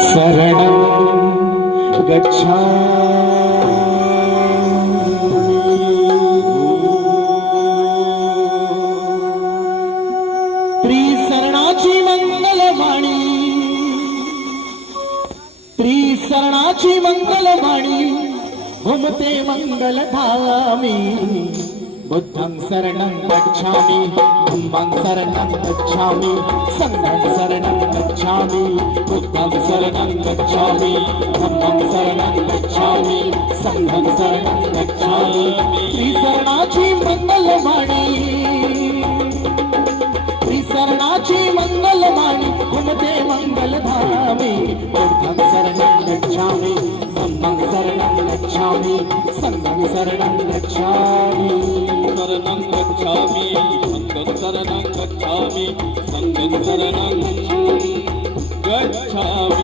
शरणं गच्छामि। त्रिशरणाची मंगलवाणी, त्रिशरणाची मंगलवाणी घुमते मंगलधामी। बुद्धं शरणं गच्छामि, धम्मं शरणं गच्छामि, संघं शरणं गच्छामि। बुद्धं शरणं गच्छामि, धम्मं शरणं गच्छामि, संघं शरणं गच्छामि। त्रिशरणाची मंगलवाणी, त्रिशरणाची मंगलवाणी घुमते मंगलधामी। बुद्धं शरणं गच्छामि, धम्मं शरणं गच्छामि, संघं शरणं गच्छामि। शरणं गच्छामि, संघं शरणं गच्छामि, संघं शरणं